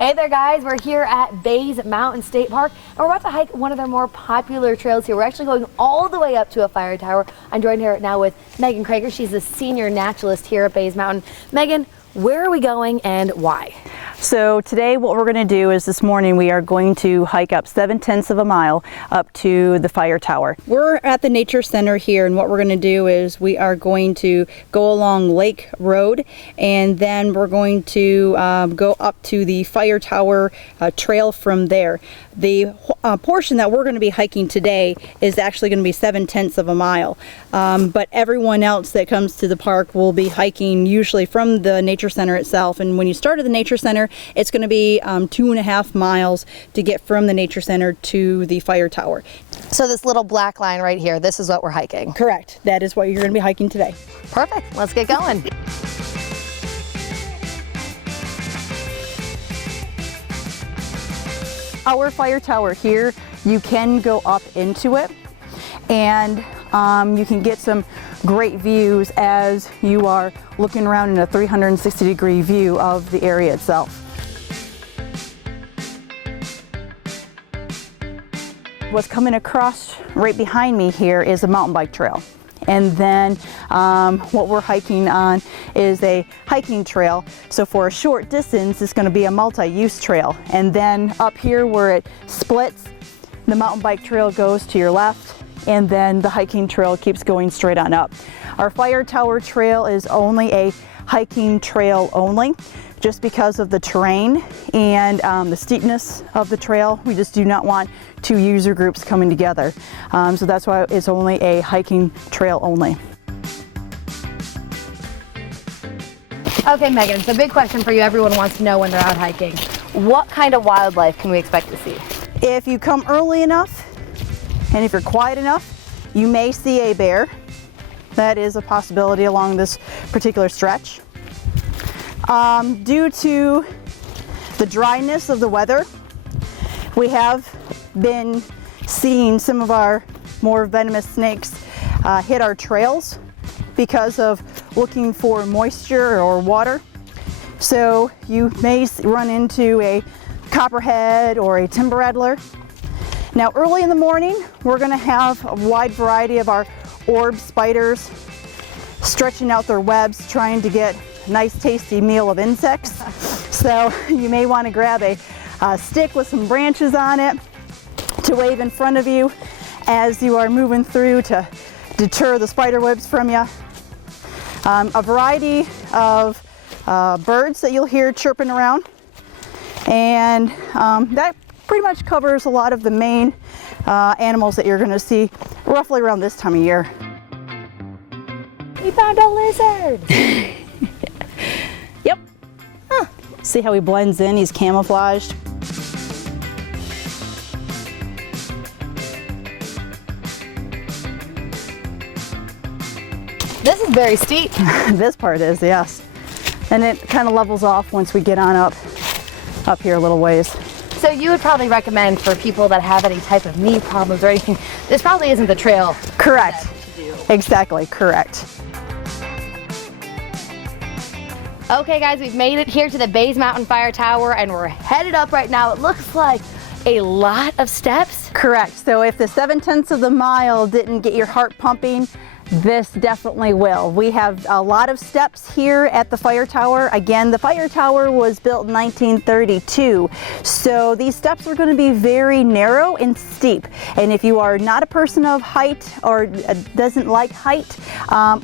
Hey there guys, we're here at Bays Mountain State Park and we're about to hike one of their more popular trails here. We're actually going all the way up to a fire tower. I'm joined here now with Megan Krager. She's the senior naturalist here at Bays Mountain. Megan, where are we going and why? So today what we're going to do is this morning we are going to hike up 7/10 of a mile up to the fire tower. We're at the nature center here, and what we're going to do is we are going to go along Lake Road, and then we're going to go up to the fire tower trail from there. The portion that we're going to be hiking today is actually going to be 7/10 of a mile, but everyone else that comes to the park will be hiking usually from the nature center itself. And when you start at the nature center, it's going to be 2.5 miles to get from the nature center to the fire tower. So this little black line right here, this is what we're hiking? Correct. That is what you're going to be hiking today. Perfect. Let's get going. Our fire tower here, you can go up into it, and you can get some great views as you are looking around in a 360-degree view of the area itself. What's coming across right behind me here is a mountain bike trail. And then what we're hiking on is a hiking trail. So for a short distance, it's going to be a multi-use trail. And then up here where it splits, the mountain bike trail goes to your left, and then the hiking trail keeps going straight on up. Our fire tower trail is only a hiking trail only, just because of the terrain and the steepness of the trail. We just do not want two user groups coming together. So that's why it's only a hiking trail only. Okay, Megan, so big question for you. Everyone wants to know when they're out hiking. What kind of wildlife can we expect to see? If you come early enough, and if you're quiet enough, you may see a bear. That is a possibility along this particular stretch. Due to the dryness of the weather, we have been seeing some of our more venomous snakes hit our trails because of looking for moisture or water. So you may run into a copperhead or a timber rattler. Now early in the morning, we're going to have a wide variety of our orb spiders stretching out their webs, trying to get a nice tasty meal of insects. So you may want to grab a stick with some branches on it to wave in front of you as you are moving through to deter the spider webs from you. A variety of birds that you'll hear chirping around, and that pretty much covers a lot of the main animals that you're going to see roughly around this time of year. We found a lizard! Yep. Huh. See how he blends in? He's camouflaged. This is very steep. This part is, yes. And it kind of levels off once we get on up here a little ways. So you would probably recommend for people that have any type of knee problems or anything, this probably isn't the trail. Correct. Exactly, correct. Okay guys, we've made it here to the Bays Mountain Fire Tower and we're headed up right now. It looks like a lot of steps. Correct. So if the 7/10 of the mile didn't get your heart pumping, this definitely will. We have a lot of steps here at the fire tower. Again, the fire tower was built in 1932, so these steps are going to be very narrow and steep. And if you are not a person of height or doesn't like height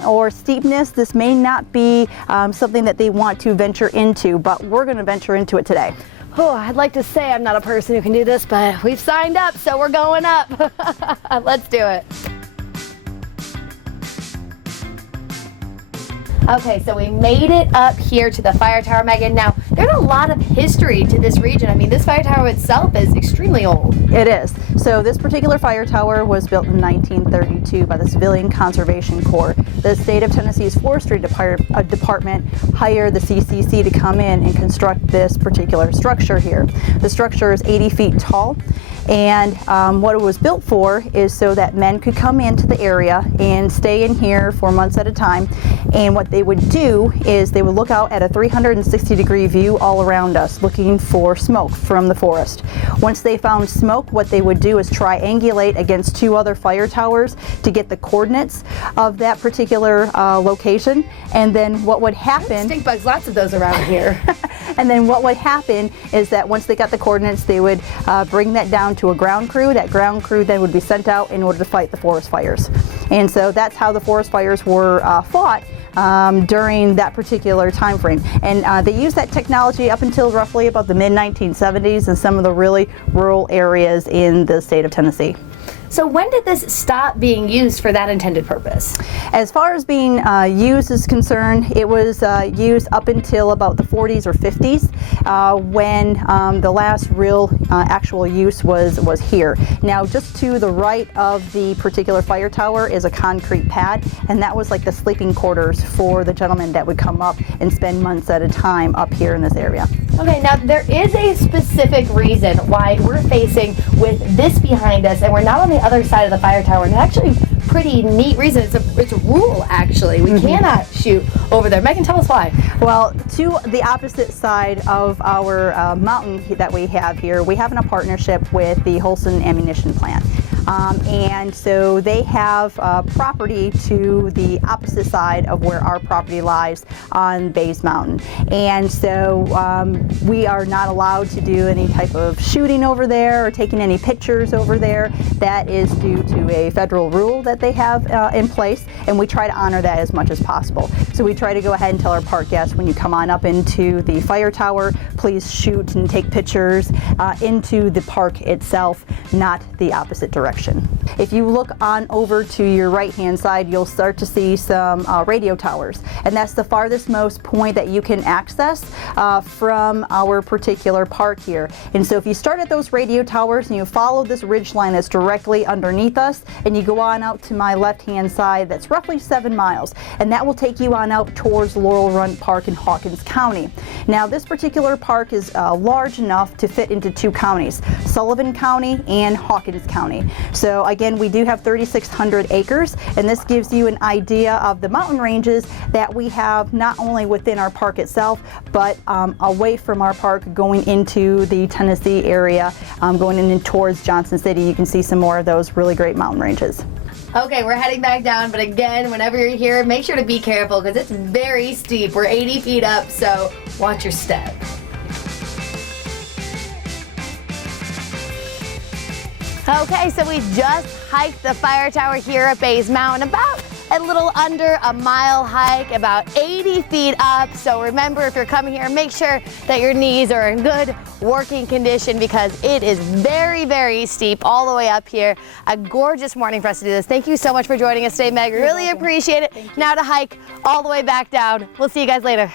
or steepness, this may not be something that they want to venture into, but we're going to venture into it today. Oh, I'd like to say I'm not a person who can do this, but we've signed up, so we're going up. Let's do it. Okay, so we made it up here to the fire tower, Megan. Now, there's a lot of history to this region. I mean, this fire tower itself is extremely old. It is. So this particular fire tower was built in 1932 by the Civilian Conservation Corps. The state of Tennessee's Forestry Department hired the CCC to come in and construct this particular structure here. The structure is 80 feet tall, And what it was built for is so that men could come into the area and stay in here for months at a time. And what they would do is they would look out at a 360-degree view all around us, looking for smoke from the forest. Once they found smoke, what they would do is triangulate against 2 other fire towers to get the coordinates of that particular location. And then what would happen... Stink bugs, lots of those around here. And then what would happen is that once they got the coordinates, they would bring that down to a ground crew. That ground crew then would be sent out in order to fight the forest fires. And so that's how the forest fires were fought during that particular time frame. And they used that technology up until roughly about the mid-1970s in some of the really rural areas in the state of Tennessee. So when did this stop being used for that intended purpose? As far as being used is concerned, it was used up until about the 40s or 50s when the last real actual use was here. Now, just to the right of the particular fire tower is a concrete pad, and that was like the sleeping quarters for the gentlemen that would come up and spend months at a time up here in this area. Okay, now there is a specific reason why we're facing with this behind us, and we're not on the other side of the fire tower. And actually, pretty neat reason. It's a rule, actually. We cannot shoot over there. Megan, tell us why. Well, to the opposite side of our mountain that we have here, we have a partnership with the Holston Ammunition Plant. And so they have property to the opposite side of where our property lies on Bays Mountain. And so we are not allowed to do any type of shooting over there or taking any pictures over there. That is due to a federal rule that they have in place, and we try to honor that as much as possible. So we try to go ahead and tell our park guests, when you come on up into the fire tower, please shoot and take pictures into the park itself, not the opposite direction. If you look on over to your right hand side, you'll start to see some radio towers, and that's the farthest most point that you can access from our particular park here. And so if you start at those radio towers and you follow this ridge line that's directly underneath us, and you go on out to my left hand side, that's roughly 7 miles, and that will take you on out towards Laurel Run Park in Hawkins County. Now, this particular park is large enough to fit into 2 counties, Sullivan County and Hawkins County. So again, we do have 3,600 acres, and this gives you an idea of the mountain ranges that we have not only within our park itself, but away from our park going into the Tennessee area, going in towards Johnson City. You can see some more of those really great mountain ranges. Okay, we're heading back down, but again, whenever you're here, make sure to be careful because it's very steep. We're 80 feet up, so watch your step. Okay, so we just hiked the fire tower here at Bays Mountain, about a little under a mile hike, about 80 feet up. So remember, if you're coming here, make sure that your knees are in good working condition because it is very, very steep all the way up here. A gorgeous morning for us to do this. Thank you so much for joining us today, Meg. Really appreciate it. Now to hike all the way back down. We'll see you guys later.